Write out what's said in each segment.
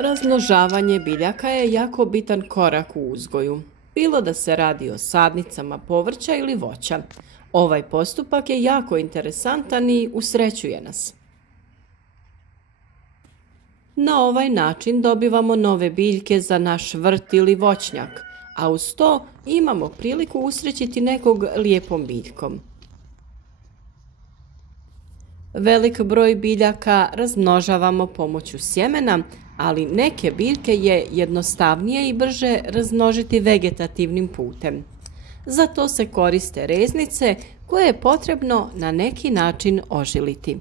Razmnožavanje biljaka je jako bitan korak u uzgoju, bilo da se radi o sadnicama povrća ili voća. Ovaj postupak je jako interesantan i usrećuje nas. Na ovaj način dobivamo nove biljke za naš vrt ili voćnjak, a uz to imamo priliku usrećiti nekog lijepom biljkom. Velik broj biljaka razmnožavamo pomoću sjemena, ali neke biljke je jednostavnije i brže razmnožiti vegetativnim putem. Za to se koriste reznice koje je potrebno na neki način ožiliti.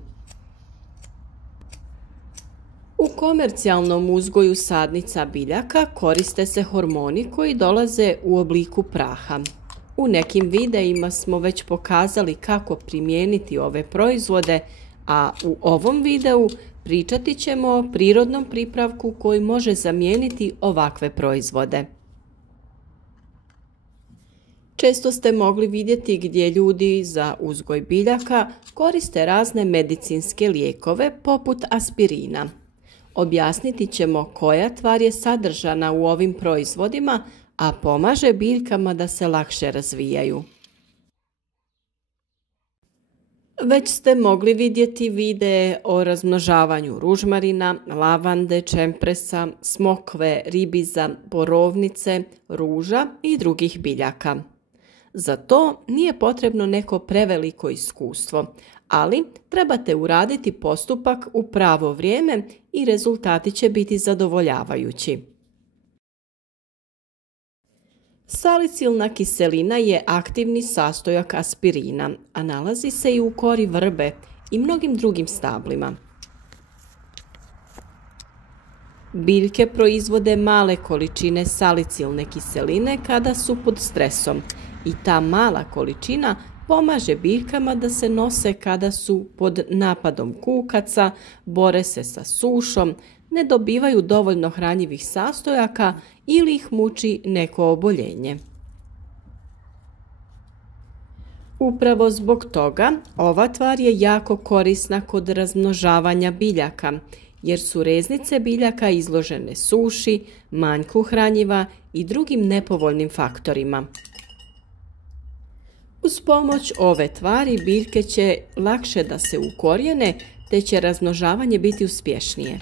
U komercijalnom uzgoju sadnica biljaka koriste se hormoni koji dolaze u obliku praha. U nekim videima smo već pokazali kako primijeniti ove proizvode, a u ovom videu pričati ćemo o prirodnom pripravku koji može zamijeniti ovakve proizvode. Često ste mogli vidjeti gdje ljudi za uzgoj biljaka koriste razne medicinske lijekove poput aspirina. Objasniti ćemo koja tvar je sadržana u ovim proizvodima, a pomaže biljkama da se lakše razvijaju. Već ste mogli vidjeti videe o razmnožavanju ružmarina, lavande, čempresa, smokve, ribiza, borovnice, ruža i drugih biljaka. Za to nije potrebno neko preveliko iskustvo, ali trebate uraditi postupak u pravo vrijeme i rezultati će biti zadovoljavajući. Salicilna kiselina je aktivni sastojak aspirina, a nalazi se i u kori vrbe i mnogim drugim stablima. Biljke proizvode male količine salicilne kiseline kada su pod stresom i ta mala količina pomaže biljkama da se nose kada su pod napadom kukaca, bore se sa sušom, ne dobivaju dovoljno hranjivih sastojaka ili ih muči neko oboljenje. Upravo zbog toga ova tvar je jako korisna kod razmnožavanja biljaka, jer su reznice biljaka izložene suši, manjku hranjiva i drugim nepovoljnim faktorima. Uz pomoć ove tvari biljke će lakše da se ukorijene, te će razmnožavanje biti uspješnije.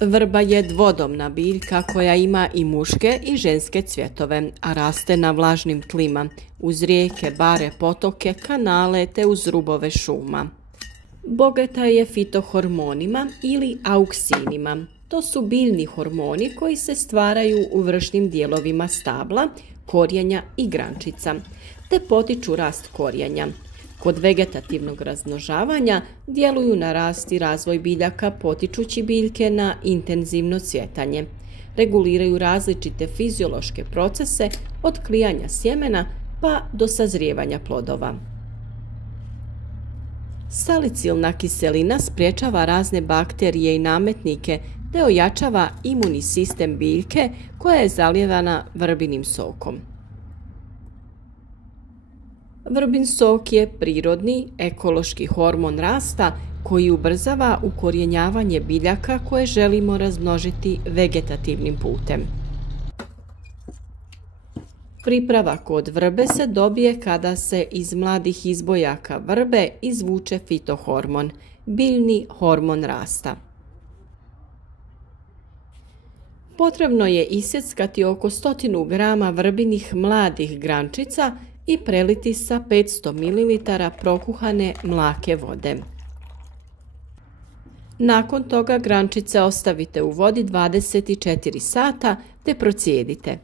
Vrba je dvodomna biljka koja ima i muške i ženske cvjetove, a raste na vlažnim tlima, uz rijeke, bare, potoke, kanale te uz rubove šuma. Bogata je fitohormonima ili auksinima. To su biljni hormoni koji se stvaraju u vršnim dijelovima stabla, korijenja i grančica, te potiču rast korijenja. Kod vegetativnog razmnožavanja djeluju na rast i razvoj biljaka potičući biljke na intenzivno cvjetanje. Reguliraju različite fiziološke procese od klijanja sjemena pa do sazrijevanja plodova. Salicilna kiselina sprječava razne bakterije i nametnike te ojačava imuni sistem biljke koja je zalijevana vrbinim sokom. Vrbin sok je prirodni ekološki hormon rasta koji ubrzava ukorijenjavanje biljaka koje želimo razmnožiti vegetativnim putem. Pripravak od vrbe se dobije kada se iz mladih izbojaka vrbe izvuče fitohormon, biljni hormon rasta. Potrebno je isjeckati oko 100 grama vrbinih mladih grančica i preliti sa 500 ml prokuhane mlake vode. Nakon toga grančice ostavite u vodi 24 sata te procijedite.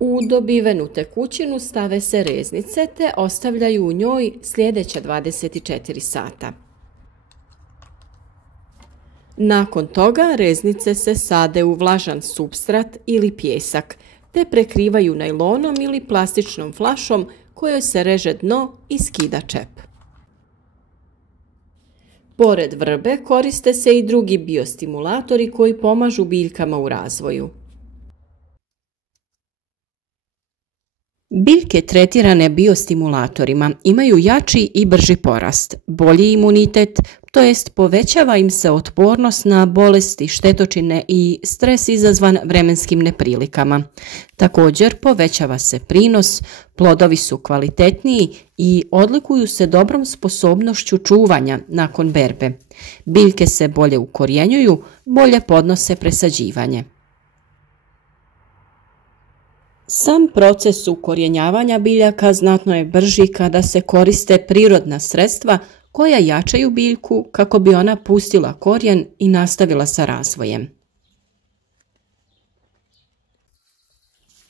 U dobivenu tekućinu stave se reznice te ostavljaju u njoj sljedeća 24 sata. Nakon toga reznice se sade u vlažan supstrat ili pijesak te prekrivaju najlonom ili plastičnom flašom kojoj se reže dno i skida čep. Pored vrbe koriste se i drugi biostimulatori koji pomažu biljkama u razvoju. Biljke tretirane biostimulatorima imaju jači i brži porast, bolji imunitet, to jest povećava im se otpornost na bolesti, štetočine i stres izazvan vremenskim neprilikama. Također povećava se prinos, plodovi su kvalitetniji i odlikuju se dobrom sposobnošću čuvanja nakon berbe. Biljke se bolje ukorjenjuju, bolje podnose presađivanje. Sam proces ukorjenjavanja biljaka znatno je brži kada se koriste prirodna sredstva koja jačaju biljku kako bi ona pustila korijen i nastavila sa razvojem.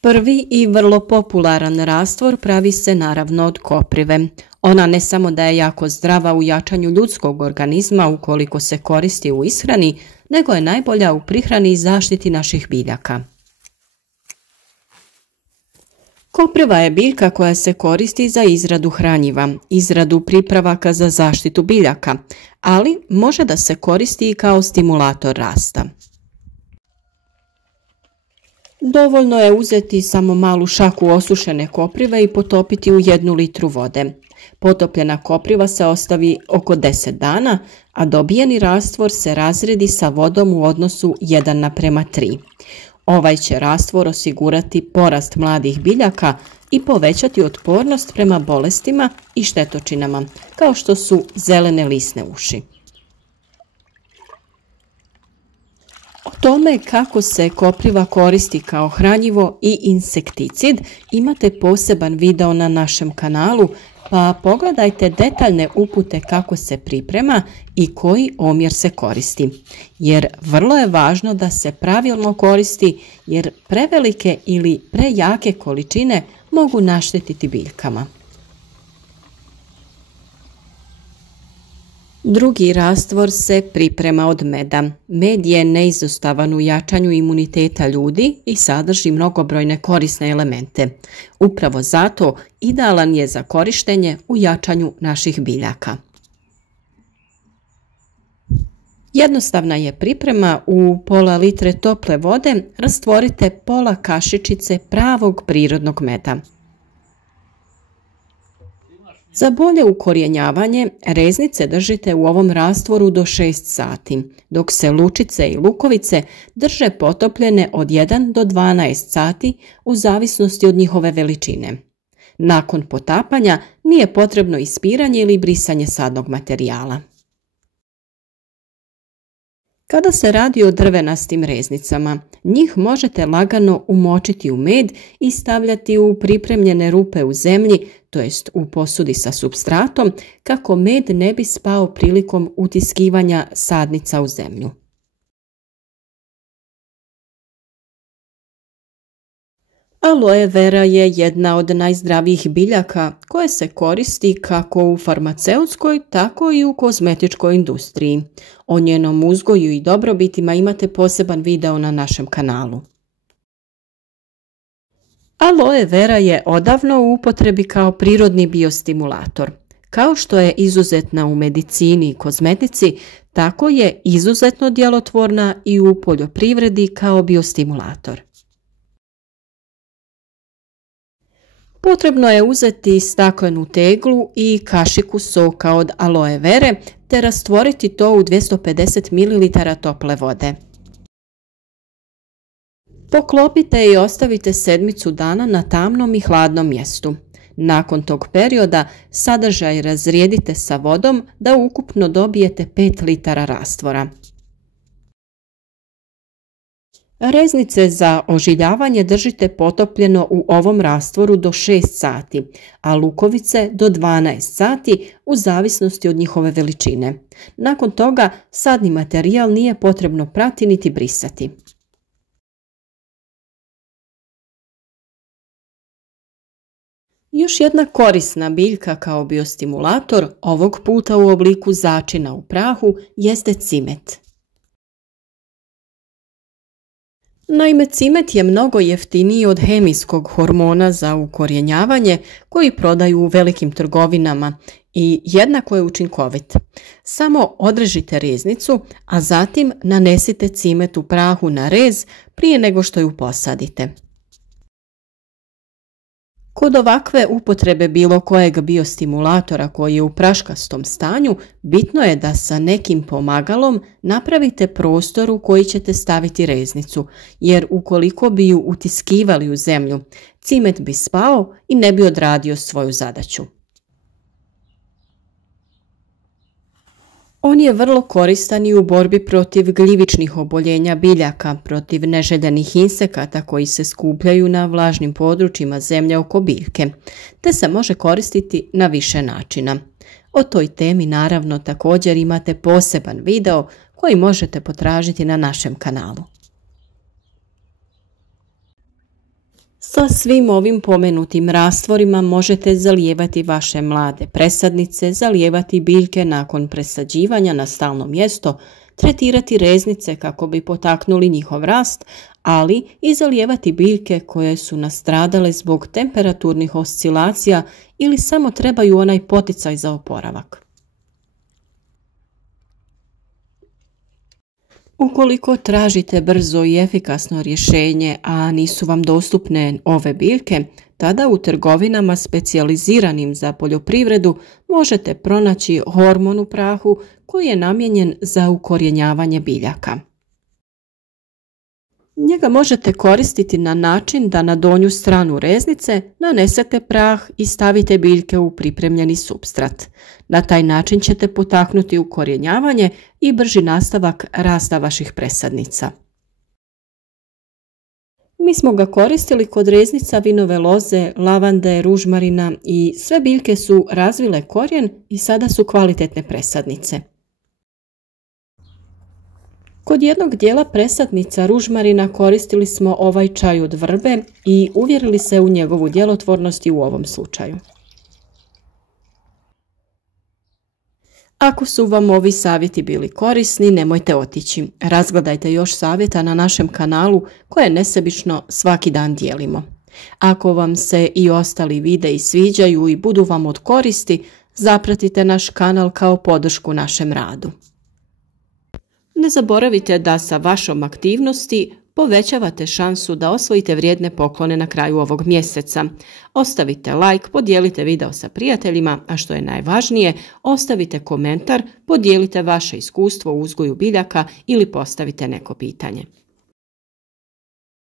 Prvi i vrlo popularan rastvor pravi se naravno od koprive. Ona ne samo da je jako zdrava u jačanju ljudskog organizma ukoliko se koristi u ishrani, nego je najbolja u prihrani i zaštiti naših biljaka. Kopriva je biljka koja se koristi za izradu hranjiva, izradu pripravaka za zaštitu biljaka, ali može da se koristi i kao stimulator rasta. Dovoljno je uzeti samo malu šaku osušene koprive i potopiti u 1 litru vode. Potopljena kopriva se ostavi oko 10 dana, a dobijeni rastvor se razredi sa vodom u odnosu 1:3. Ovaj će rastvor osigurati porast mladih biljaka i povećati otpornost prema bolestima i štetočinama, kao što su zelene lisne uši. O tome kako se kopriva koristi kao hranjivo i insekticid imate poseban video na našem kanalu, pa pogledajte detaljne upute kako se priprema i koji omjer se koristi. Jer vrlo je važno da se pravilno koristi jer prevelike ili prejake količine mogu naštetiti biljkama. Drugi rastvor se priprema od meda. Med je neizostavan u jačanju imuniteta ljudi i sadrži mnogobrojne korisne elemente. Upravo zato idealan je za korištenje u jačanju naših biljaka. Jednostavna je priprema. U pola litre tople vode rastvorite pola kašičice pravog prirodnog meda. Za bolje ukorjenjavanje reznice držite u ovom rastvoru do 6 sati, dok se lučice i lukovice drže potopljene od 1 do 12 sati u zavisnosti od njihove veličine. Nakon potapanja nije potrebno ispiranje ili brisanje sadnog materijala. Kada se radi o drvenastim reznicama, njih možete lagano umočiti u med i stavljati u pripremljene rupe u zemlji, to jest u posudi sa supstratom, kako med ne bi spao prilikom utiskivanja sadnica u zemlju. Aloe vera je jedna od najzdravijih biljaka koje se koristi kako u farmaceutskoj, tako i u kozmetičkoj industriji. O njenom uzgoju i dobrobitima imate poseban video na našem kanalu. Aloe vera je odavno u upotrebi kao prirodni biostimulator. Kao što je izuzetna u medicini i kozmetici, tako je izuzetno djelotvorna i u poljoprivredi kao biostimulator. Potrebno je uzeti staklenu teglu i kašiku soka od aloe vere te rastvoriti to u 250 ml tople vode. Poklopite i ostavite 7 dana na tamnom i hladnom mjestu. Nakon tog perioda sadržaj razrijedite sa vodom da ukupno dobijete 5 litara rastvora. Reznice za ožiljavanje držite potopljeno u ovom rastvoru do 6 sati, a lukovice do 12 sati u zavisnosti od njihove veličine. Nakon toga sadni materijal nije potrebno prati niti brisati. Još jedna korisna biljka kao biostimulator, ovog puta u obliku začina u prahu, jeste cimet. Naime, cimet je mnogo jeftiniji od hemijskog hormona za ukorjenjavanje koji prodaju u velikim trgovinama i jednako je učinkovit. Samo odrežite reznicu, a zatim nanesite cimet u prahu na rez prije nego što ju posadite. Kod ovakve upotrebe bilo kojeg biostimulatora koji je u praškastom stanju, bitno je da sa nekim pomagalom napravite prostor u koji ćete staviti reznicu, jer ukoliko bi ju utiskivali u zemlju, cimet bi spao i ne bi odradio svoju zadaću. On je vrlo koristan i u borbi protiv gljivičnih oboljenja biljaka, protiv neželjenih insekata koji se skupljaju na vlažnim područjima zemlje oko biljke, te se može koristiti na više načina. O toj temi naravno također imate poseban video koji možete potražiti na našem kanalu. Sa svim ovim pomenutim rastvorima možete zalijevati vaše mlade presadnice, zalijevati biljke nakon presađivanja na stalno mjesto, tretirati reznice kako bi potaknuli njihov rast, ali i zalijevati biljke koje su nastradale zbog temperaturnih oscilacija ili samo trebaju onaj poticaj za oporavak. Ukoliko tražite brzo i efikasno rješenje, a nisu vam dostupne ove biljke, tada u trgovinama specijaliziranim za poljoprivredu možete pronaći hormon u prahu koji je namijenjen za ukorjenjavanje biljaka. Njega možete koristiti na način da na donju stranu reznice nanesete prah i stavite biljke u pripremljeni supstrat. Na taj način ćete potaknuti ukorjenjavanje i brži nastavak rasta vaših presadnica. Mi smo ga koristili kod reznica vinove loze, lavande, ružmarina i sve biljke su razvile korijen i sada su kvalitetne presadnice. Kod jednog dijela presadnica ružmarina koristili smo ovaj čaj od vrbe i uvjerili se u njegovu djelotvornost i u ovom slučaju. Ako su vam ovi savjeti bili korisni, nemojte otići. Razgledajte još savjeta na našem kanalu koje nesebično svaki dan dijelimo. Ako vam se i ostali videi sviđaju i budu vam od koristi, zapratite naš kanal kao podršku našem radu. Ne zaboravite da sa vašom aktivnosti povećavate šansu da osvojite vrijedne poklone na kraju ovog mjeseca. Ostavite like, podijelite video sa prijateljima, a što je najvažnije, ostavite komentar, podijelite vaše iskustvo u uzgoju biljaka ili postavite neko pitanje.